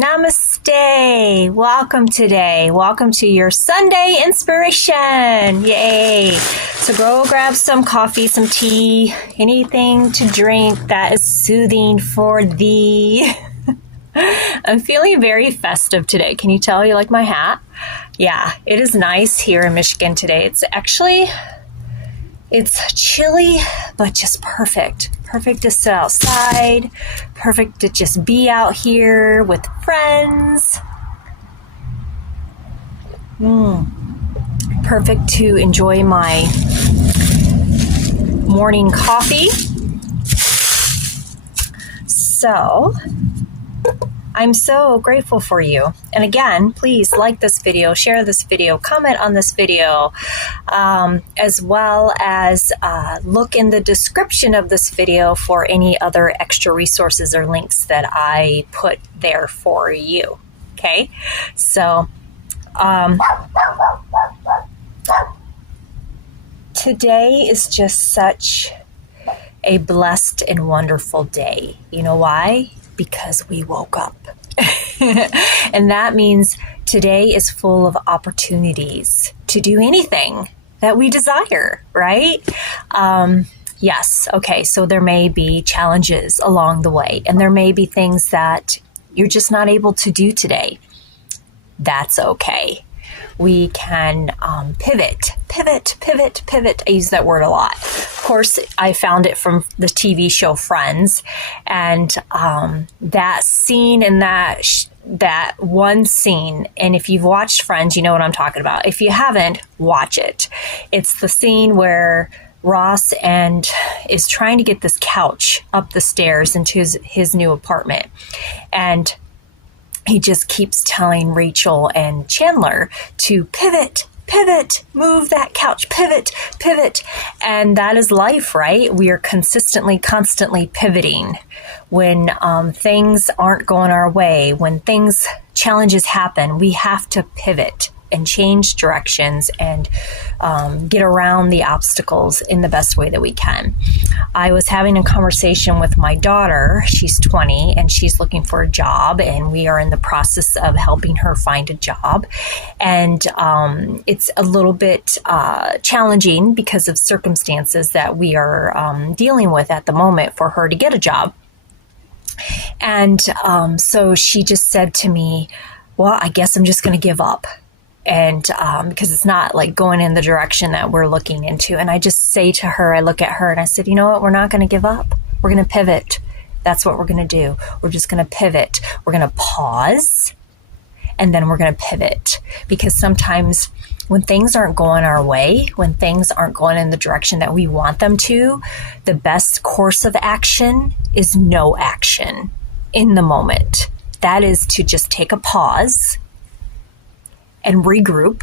Namaste. Welcome today. Welcome to your Sunday inspiration. Yay. So go grab some coffee, some tea, anything to drink that is soothing for thee. I'm feeling very festive today. Can you tell you like my hat? Yeah, it is nice here in Michigan today. It's chilly, but just perfect. Perfect to sit outside. Perfect to just be out here with friends. Perfect to enjoy my morning coffee. So, I'm so grateful for you. And again, please like this video, share this video, comment on this video, as well as look in the description of this video for any other extra resources or links that I put there for you. Okay? So, today is just such a blessed and wonderful day. You know why? Because we woke up. And that means today is full of opportunities to do anything that we desire, right? Yes. Okay. So there may be challenges along the way, and there may be things that you're just not able to do today. That's okay. We can pivot. I use that word a lot. Of course, I found it from the TV show Friends, and that scene and that one scene. And if you've watched Friends, you know what I'm talking about. If you haven't, watch it. It's the scene where Ross is trying to get this couch up the stairs into his new apartment, and he just keeps telling Rachel and Chandler to pivot, move that couch, pivot. And that is life, right? We are constantly pivoting. When things aren't going our way, when challenges happen, we have to pivot and change directions and get around the obstacles in the best way that we can. I was having a conversation with my daughter. She's 20 and she's looking for a job, and we are in the process of helping her find a job. And it's a little bit challenging because of circumstances that we are dealing with at the moment for her to get a job. And so she just said to me, well, I guess I'm just going to give up. And because it's not like going in the direction that we're looking into. And I just say to her, I look at her and I said, you know what? We're not going to give up. We're going to pivot. That's what we're going to do. We're just going to pivot. We're going to pause, and then we're going to pivot. Because sometimes when things aren't going our way, when things aren't going in the direction that we want them to, the best course of action is no action in the moment. That is to just take a pause and regroup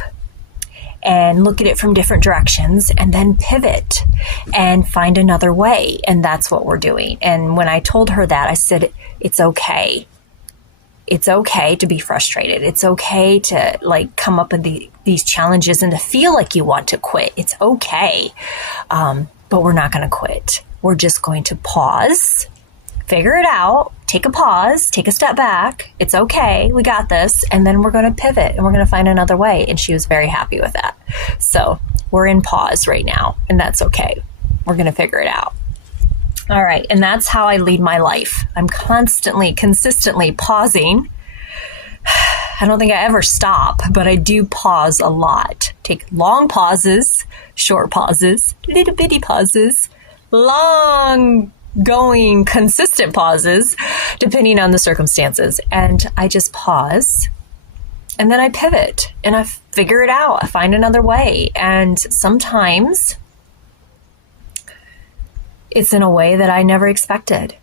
and look at it from different directions, and then pivot and find another way. And that's what we're doing. And when I told her that, I said, it's okay. It's okay to be frustrated. It's okay to come up with these challenges and to feel like you want to quit. It's okay. But we're not going to quit. We're just going to pause, figure it out, take a pause, take a step back. It's okay. We got this. And then we're going to pivot and we're going to find another way. And she was very happy with that. So we're in pause right now, and that's okay. We're going to figure it out. All right. And that's how I lead my life. I'm consistently pausing. I don't think I ever stop, but I do pause a lot. Take long pauses, short pauses, little bitty pauses, long going consistent pauses, depending on the circumstances. And I just pause, and then I pivot and I figure it out. I find another way. And sometimes it's in a way that I never expected.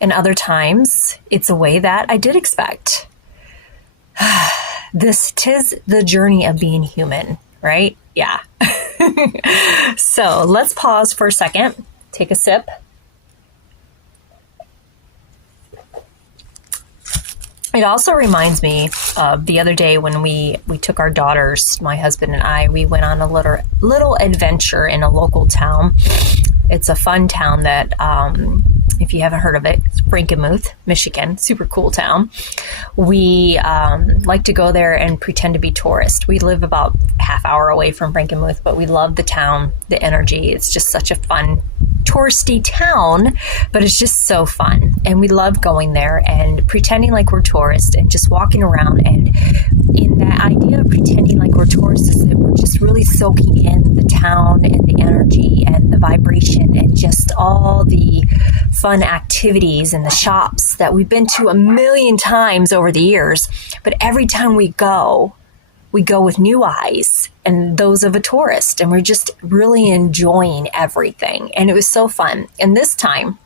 And other times it's a way that I did expect. Tis the journey of being human, right? Yeah. So let's pause for a second. Take a sip. It also reminds me of the other day when we took our daughters, my husband and I, we went on a little adventure in a local town. It's a fun town that If you haven't heard of it, it's Frankenmuth, Michigan, super cool town. We like to go there and pretend to be tourists. We live about half hour away from Frankenmuth, but we love the town, the energy. It's just such a fun, touristy town, but it's just so fun. And we love going there and pretending like we're tourists and just walking around. And in that idea of pretending like we're tourists is that we're just really soaking in the town and the energy and the vibration and just all the fun activities and the shops that we've been to a million times over the years. But every time we go with new eyes and those of a tourist, and we're just really enjoying everything. And it was so fun. And this time,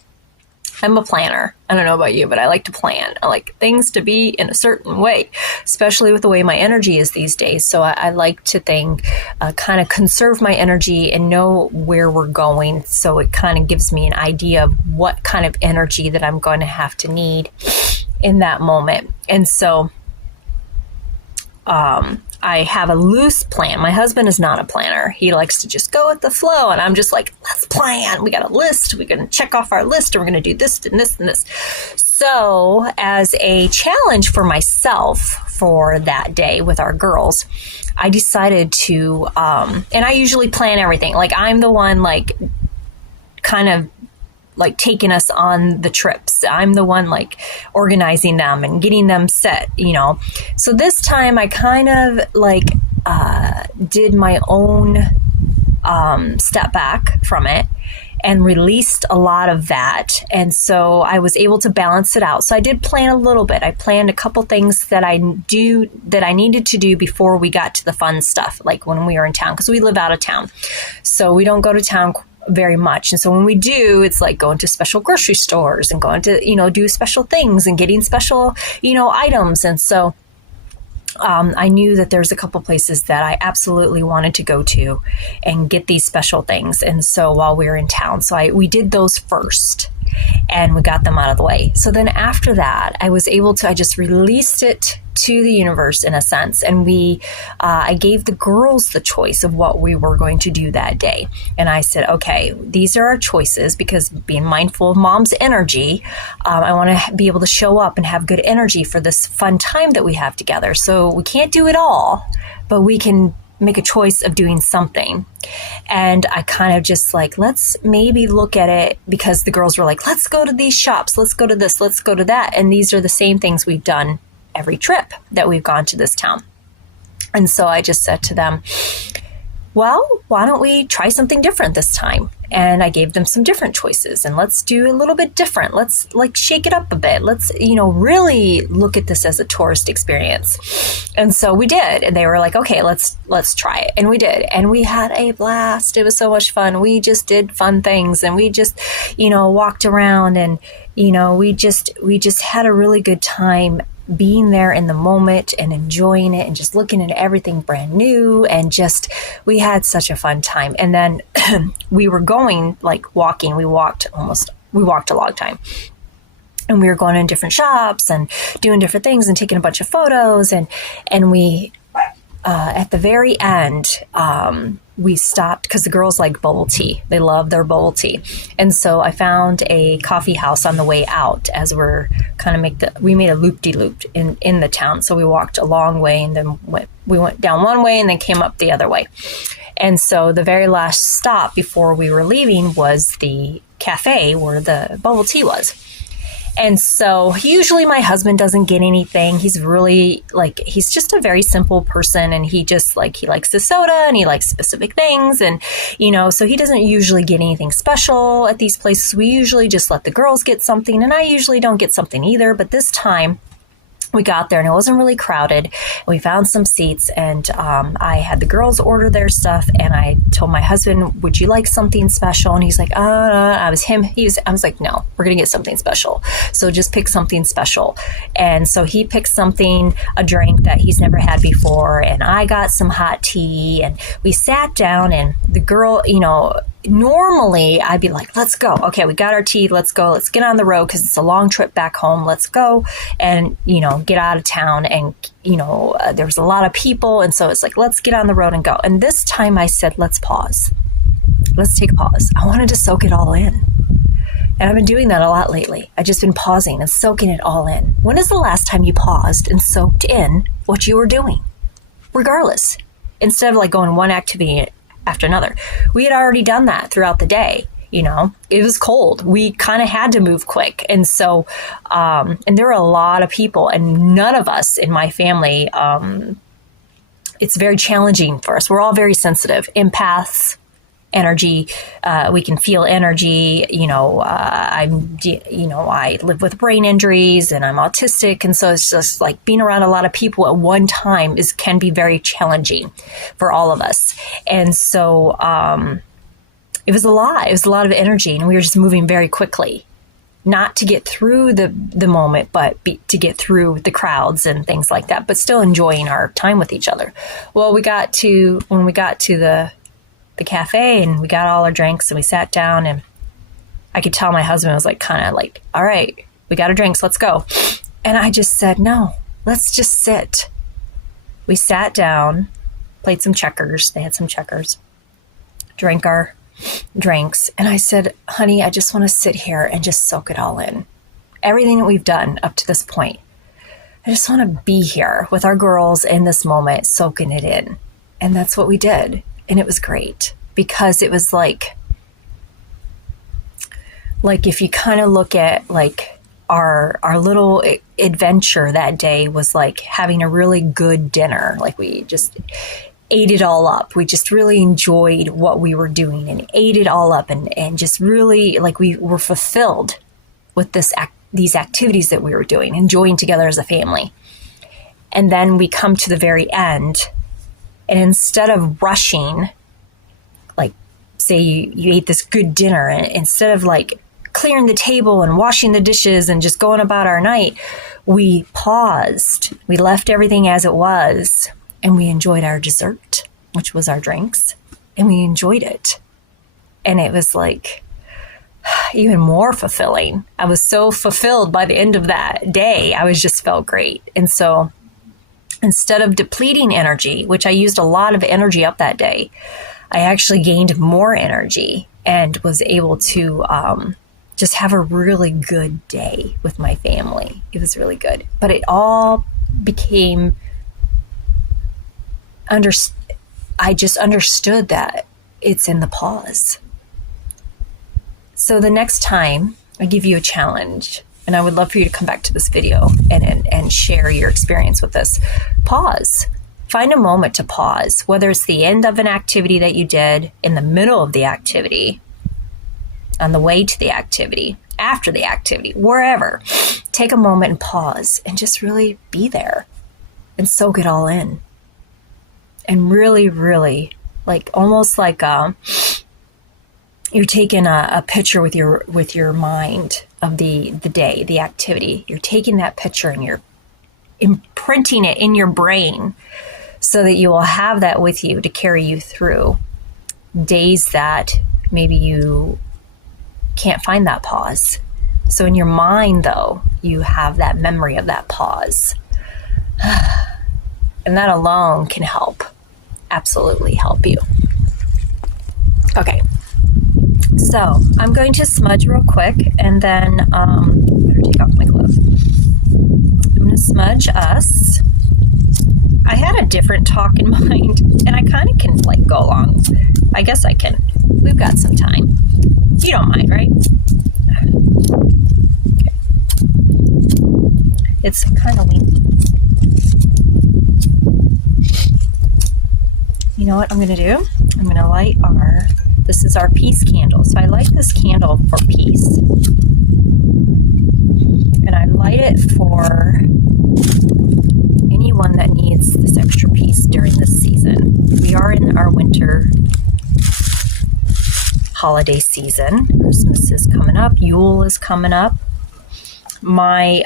I'm a planner. I don't know about you, but I like to plan. I like things to be in a certain way, especially with the way my energy is these days. So I like to kind of conserve my energy and know where we're going. So it kind of gives me an idea of what kind of energy that I'm going to have to need in that moment. And so I have a loose plan. My husband is not a planner. He likes to just go with the flow. And I'm just like, let's plan. We got a list. We're going to check off our list and we're going to do this and this and this. So as a challenge for myself for that day with our girls, I decided to, and I usually plan everything. Like I'm the one like kind of like taking us on the trips. I'm the one like organizing them and getting them set, you know. So this time I kind of like did my own step back from it and released a lot of that. And so I was able to balance it out. So I did plan a little bit. I planned a couple things that I needed to do before we got to the fun stuff, like when we were in town, because we live out of town. So we don't go to town very much. And so when we do, it's like going to special grocery stores and going to, you know, do special things and getting special, you know, items. And so I knew that there's a couple places that I absolutely wanted to go to and get these special things. And so while we were in town, so we did those first and we got them out of the way. So then after that, I just released it to the universe in a sense. And I gave the girls the choice of what we were going to do that day. And I said, okay, these are our choices, because being mindful of mom's energy, I want to be able to show up and have good energy for this fun time that we have together. So we can't do it all, but we can make a choice of doing something. And I kind of just like, let's maybe look at it, because the girls were like, let's go to these shops, let's go to this, let's go to that. And these are the same things we've done every trip that we've gone to this town. And so I just said to them, well, why don't we try something different this time? And I gave them some different choices, and let's do a little bit different. Let's like shake it up a bit. Let's, you know, really look at this as a tourist experience. And so we did, and they were like, okay, let's try it. And we did, and we had a blast. It was so much fun. We just did fun things, and we just, you know, walked around, and, you know, we just had a really good time being there in the moment and enjoying it and just looking at everything brand new, and just, we had such a fun time. And then we were going like walking, we walked a long time, and we were going in different shops and doing different things and taking a bunch of photos, and we at the very end, we stopped because the girls like bubble tea. They love their bubble tea. And so I found a coffee house on the way out as we're kind of we made a loop-de-loop in the town. So we walked a long way, and then we went down one way and then came up the other way. And so the very last stop before we were leaving was the cafe where the bubble tea was. And so usually my husband doesn't get anything. He's really like, he's just a very simple person, and he just like, he likes the soda and he likes specific things. And, you know, so he doesn't usually get anything special at these places. We usually just let the girls get something, and I usually don't get something either. But this time we got there and it wasn't really crowded. We found some seats, and I had the girls order their stuff, and I told my husband, would you like something special? And he's like, I was like, no, we're going to get something special. So just pick something special. And so he picked something, a drink that he's never had before. And I got some hot tea, and we sat down, and the girl, you know, normally I'd be like, let's go. Okay, we got our tea. Let's go. Let's get on the road because it's a long trip back home. Let's go and, you know, get out of town. And, you know, there was a lot of people. And so it's like, let's get on the road and go. And this time I said, let's pause. Let's take a pause. I wanted to soak it all in. And I've been doing that a lot lately. I've just been pausing and soaking it all in. When is the last time you paused and soaked in what you were doing? Regardless, instead of like going one activity after another. We had already done that throughout the day. You know, it was cold. We kind of had to move quick. And so, and there were a lot of people, and none of us in my family, it's very challenging for us. We're all very sensitive, empaths, energy. We can feel energy. I live with brain injuries and I'm autistic. And so it's just like being around a lot of people at one time can be very challenging for all of us. And so, it was a lot. It was a lot of energy, and we were just moving very quickly, not to get through the moment, but to get through the crowds and things like that, but still enjoying our time with each other. Well, when we got to the cafe and we got all our drinks and we sat down, and I could tell my husband was like, kind of like, all right, we got our drinks, let's go. And I just said, no, let's just sit. We sat down, played some checkers. They had some checkers, drank our drinks. And I said, honey, I just want to sit here and just soak it all in. Everything that we've done up to this point. I just want to be here with our girls in this moment, soaking it in. And that's what we did. And it was great, because it was like if you kind of look at like our little adventure that day was like having a really good dinner. Like we just ate it all up. We just really enjoyed what we were doing and ate it all up, and just really like we were fulfilled with these activities that we were doing, enjoying together as a family. And then we come to the very end, and instead of rushing, like say you ate this good dinner, and instead of like clearing the table and washing the dishes and just going about our night, we paused. We left everything as it was. And we enjoyed our dessert, which was our drinks, and we enjoyed it. And it was like even more fulfilling. I was so fulfilled by the end of that day. I just felt great. And so instead of depleting energy, which I used a lot of energy up that day, I actually gained more energy and was able to just have a really good day with my family. It was really good. But it all became I just understood that it's in the pause. So the next time I give you a challenge, and I would love for you to come back to this video and share your experience with this. Pause. Find a moment to pause, whether it's the end of an activity that you did, in the middle of the activity, on the way to the activity, after the activity, wherever. Take a moment and pause and just really be there and soak it all in. And really, really, like almost like you're taking a picture with your mind of the day, the activity. You're taking that picture and you're imprinting it in your brain so that you will have that with you to carry you through days that maybe you can't find that pause. So in your mind, though, you have that memory of that pause. And that alone can help, absolutely help you. Okay, so I'm going to smudge real quick, and then better take off my glove. I'm going to smudge us. I had a different talk in mind, and I kind of can like go along. I guess I can. We've got some time. You don't mind, right? Okay. It's kind of windy. You know what I'm going to do? I'm going to light this is our peace candle. So I light this candle for peace. And I light it for anyone that needs this extra peace during this season. We are in our winter holiday season. Christmas is coming up. Yule is coming up. My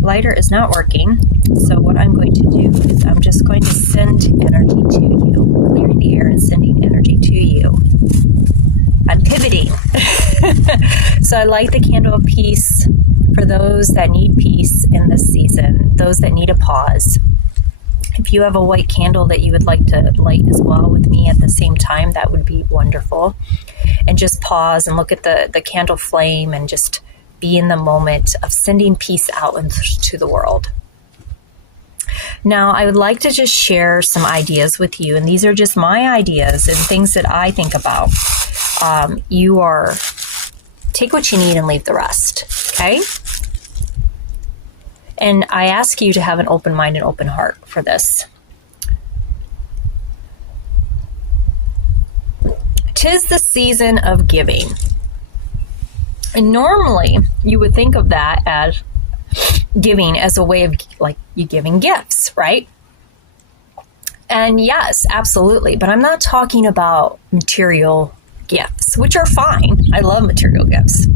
lighter is not working. So what I'm going to do is I'm just going to send energy to you, clearing the air and sending energy to you. I'm pivoting. So I light the candle of peace for those that need peace in this season, those that need a pause. If you have a white candle that you would like to light as well with me at the same time, that would be wonderful. And just pause and look at the candle flame and just be in the moment of sending peace out into the world. Now, I would like to just share some ideas with you, and these are just my ideas and things that I think about. Take what you need and leave the rest, okay? And I ask you to have an open mind and open heart for this. 'Tis the season of giving. And normally you would think of that as giving as a way of like you giving gifts, right? And yes, absolutely. But I'm not talking about material gifts, which are fine. I love material gifts.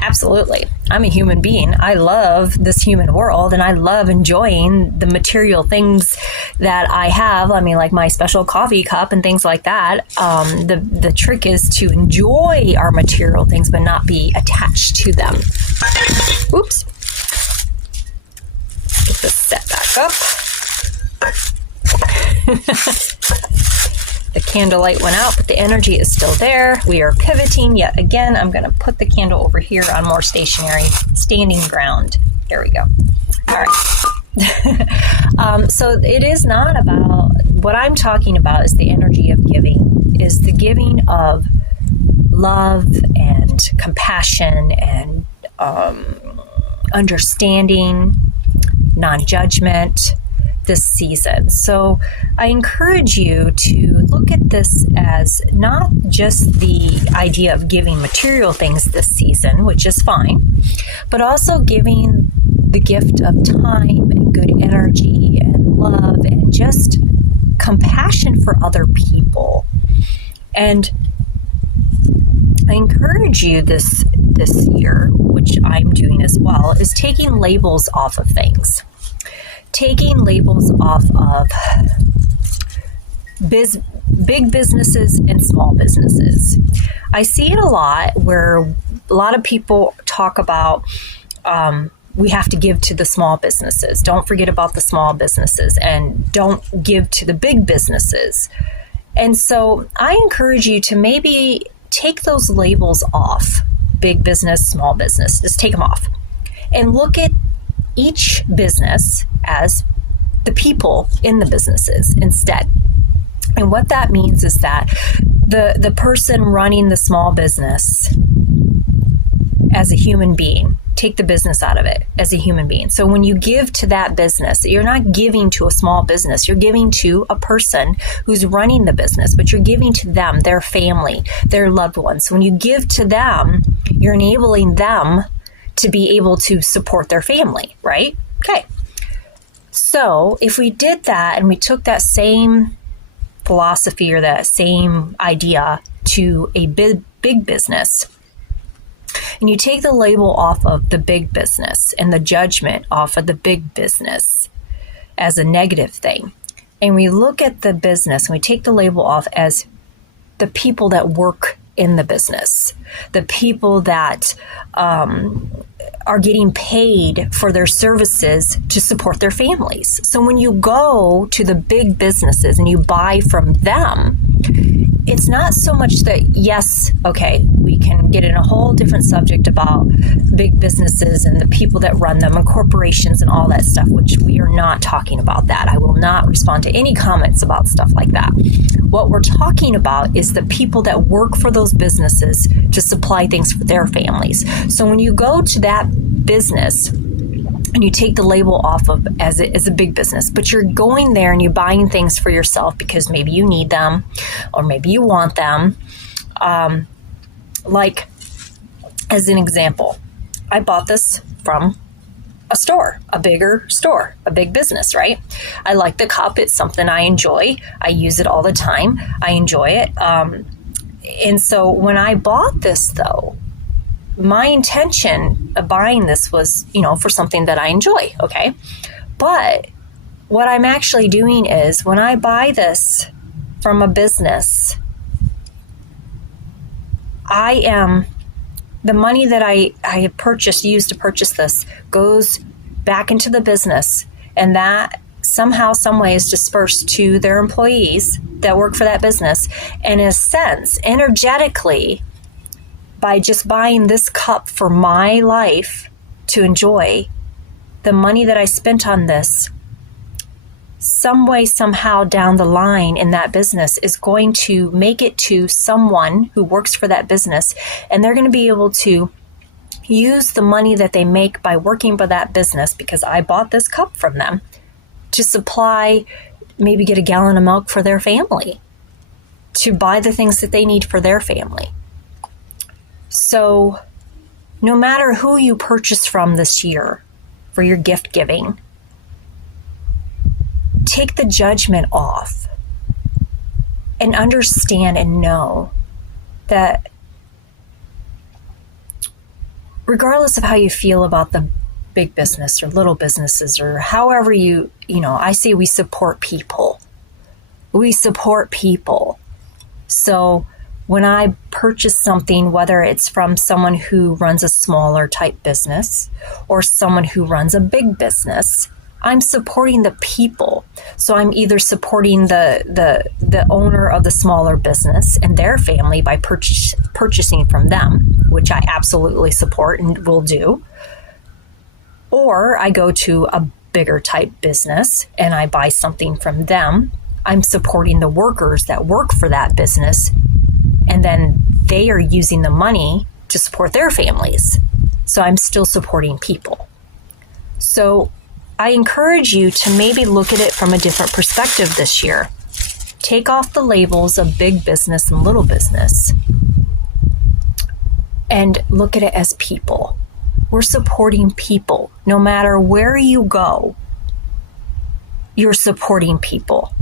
Absolutely. I'm a human being. I love this human world and I love enjoying the material things that I have. I mean, like my special coffee cup and things like that. The trick is to enjoy our material things, but not be attached to them. Oops. Get this set back up. The candlelight went out, but the energy is still there. We are pivoting yet again. I'm going to put the candle over here on more stationary, standing ground. There we go. All right. So it is not about, what I'm talking about is the energy of giving, is the giving of love and compassion and understanding, non-judgment, this season. So I encourage you to look at this as not just the idea of giving material things this season, which is fine, but also giving the gift of time and good energy and love and just compassion for other people. And I encourage you this year, which I'm doing as well, is taking labels off of things. Taking labels off of big businesses and small businesses. I see it a lot where a lot of people talk about we have to give to the small businesses. Don't forget about the small businesses and don't give to the big businesses. And so I encourage you to maybe take those labels off. Big business, small business, just take them off and look at each business as the people in the businesses instead. And what that means is that the person running the small business as a human being, take the business out of it as a human being. So when you give to that business, you're not giving to a small business, you're giving to a person who's running the business, but you're giving to them, their family, their loved ones. So when you give to them, you're enabling them to be able to support their family, right? Okay. So if we did that and we took that same philosophy or that same idea to a big business, and you take the label off of the big business and the judgment off of the big business as a negative thing, and we look at the business and we take the label off as the people that work in the business, the people that are getting paid for their services to support their families. So when you go to the big businesses and you buy from them, it's not so much that, yes, okay, we can get in a whole different subject about big businesses and the people that run them and corporations and all that stuff, which we are not talking about that. I will not respond to any comments about stuff like that. What we're talking about is the people that work for those businesses to supply things for their families. So when you go to that business and you take the label off of as a big business, but you're going there and you're buying things for yourself because maybe you need them or maybe you want them. Like, as an example, I bought this from a store, a bigger store, a big business, right? I like the cup. It's something I enjoy. I use it all the time. I enjoy it. And so when I bought this, though, my intention of buying this was, for something that I enjoy, okay? But what I'm actually doing is when I buy this from a business, the money that I have used to purchase this goes back into the business, and that somehow, some way is dispersed to their employees that work for that business. And in a sense, energetically, by just buying this cup for my life to enjoy, the money that I spent on this, some way, somehow down the line in that business is going to make it to someone who works for that business, and they're going to be able to use the money that they make by working for that business, because I bought this cup from them, to supply, maybe get a gallon of milk for their family, to buy the things that they need for their family. So no matter who you purchase from this year for your gift giving, take the judgment off and understand and know that regardless of how you feel about the big business or little businesses or however I say we support people. We support people. So when I purchase something, whether it's from someone who runs a smaller type business or someone who runs a big business, I'm supporting the people. So I'm either supporting the owner of the smaller business and their family by purchasing from them, which I absolutely support and will do. Or I go to a bigger type business and I buy something from them. I'm supporting the workers that work for that business, and then they are using the money to support their families. So I'm still supporting people. So I encourage you to maybe look at it from a different perspective this year. Take off the labels of big business and little business and look at it as people. We're supporting people. No matter where you go, you're supporting people.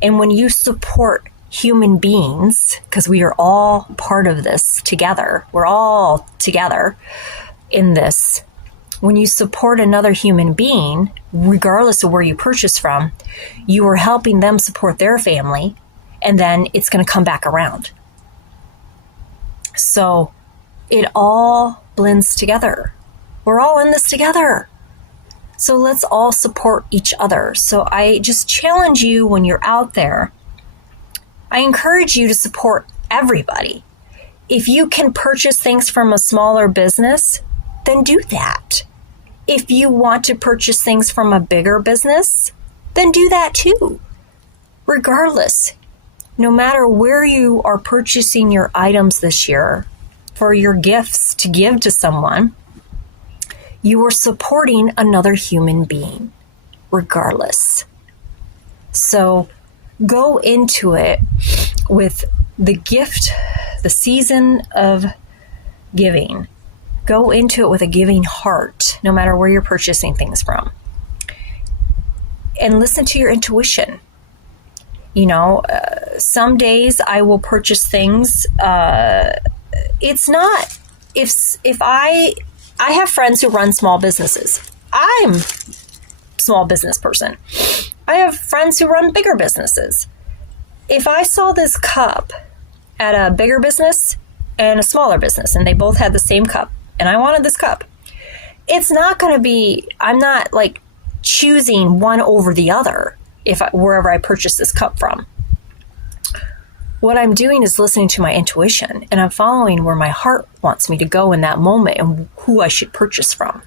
And when you support human beings, because we are all part of this together, we're all together in this. When you support another human being, regardless of where you purchase from, you are helping them support their family, and then it's going to come back around. So it all blends together. We're all in this together. So let's all support each other. So I just challenge you when you're out there, I encourage you to support everybody. If you can purchase things from a smaller business, then do that. If you want to purchase things from a bigger business, then do that too. Regardless, no matter where you are purchasing your items this year for your gifts to give to someone, you are supporting another human being, regardless. So go into it with the gift, the season of giving. Go into it with a giving heart, no matter where you're purchasing things from. And listen to your intuition. Some days I will purchase things. It's not, if I have friends who run small businesses. I'm a small business person. I have friends who run bigger businesses. If I saw this cup at a bigger business and a smaller business, and they both had the same cup, and I wanted this cup, it's not going to be, I'm not like choosing one over the other wherever I purchase this cup from. What I'm doing is listening to my intuition, and I'm following where my heart wants me to go in that moment and who I should purchase from.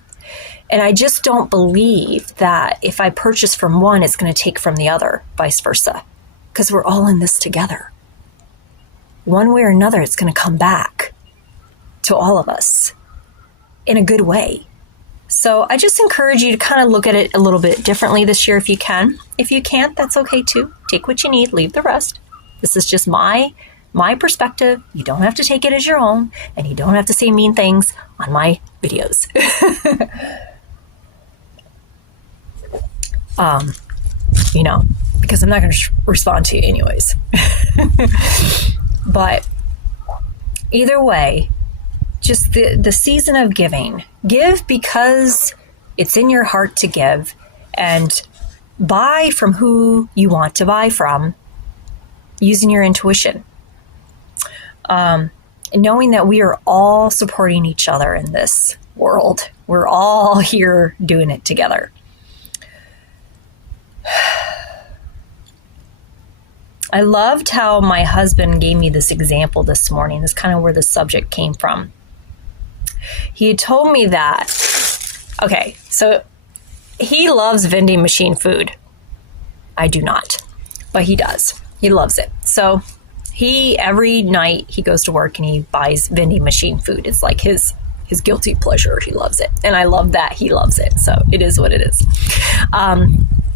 And I just don't believe that if I purchase from one, it's going to take from the other, vice versa, because we're all in this together. One way or another, it's going to come back to all of us in a good way. So I just encourage you to kind of look at it a little bit differently this year if you can. If you can't, that's okay too. Take what you need, leave the rest. This is just my perspective. You don't have to take it as your own, and you don't have to say mean things on my videos. Because I'm not going to respond to you anyways. But either way, just the season of giving. Give because it's in your heart to give, and buy from who you want to buy from, using your intuition. Knowing that we are all supporting each other in this world. We're all here doing it together. I loved how my husband gave me this example this morning. This is kind of where the subject came from. He had told me that, okay, so he loves vending machine food. I do not, but he does. He loves it. So every night he goes to work and he buys vending machine food. It's like his guilty pleasure. He loves it. And I love that he loves it. So it is what it is.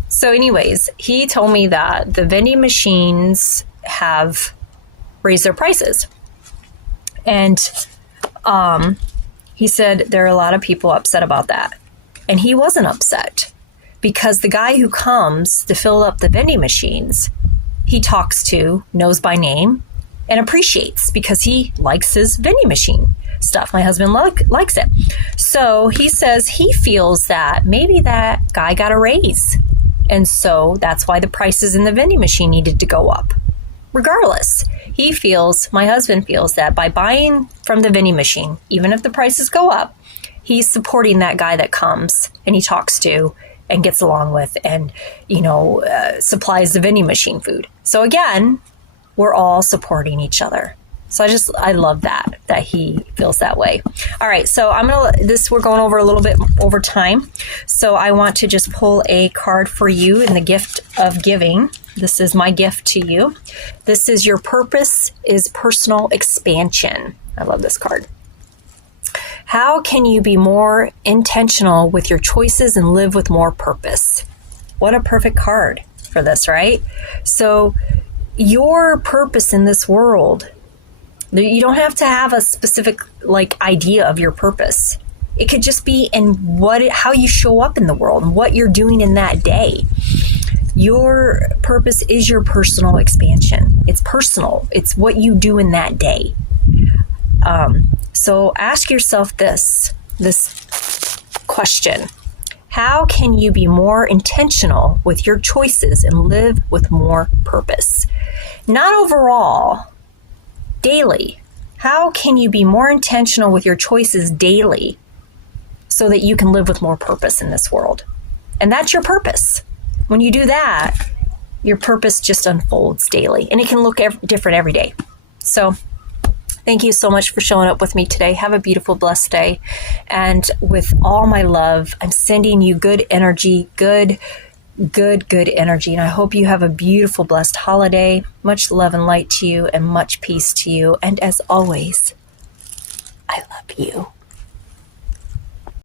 So anyways, he told me that the vending machines have raised their prices. And he said there are a lot of people upset about that. And he wasn't upset because the guy who comes to fill up the vending machines, he talks to, knows by name, and appreciates because he likes his vending machine stuff. My husband likes it. So he says he feels that maybe that guy got a raise. And so that's why the prices in the vending machine needed to go up. Regardless, my husband feels that by buying from the vending machine, even if the prices go up, he's supporting that guy that comes and he talks to and gets along with and, supplies the vending machine food. So again, we're all supporting each other. So I love that he feels that way. All right. So we're going over a little bit over time. So I want to just pull a card for you in the gift of giving. This is my gift to you. This is your purpose is personal expansion. I love this card. How can you be more intentional with your choices and live with more purpose? What a perfect card for this, right? So your purpose in this world, you don't have to have a specific idea of your purpose. It could just be in how you show up in the world and what you're doing in that day. Your purpose is your personal expansion. It's personal. It's what you do in that day. So ask yourself this question. How can you be more intentional with your choices and live with more purpose? Not overall, daily. How can you be more intentional with your choices daily so that you can live with more purpose in this world? And that's your purpose. When you do that, your purpose just unfolds daily, and it can look different every day. So thank you so much for showing up with me today. Have a beautiful, blessed day. And with all my love, I'm sending you good energy, good energy. And I hope you have a beautiful, blessed holiday. Much love and light to you and much peace to you. And as always, I love you.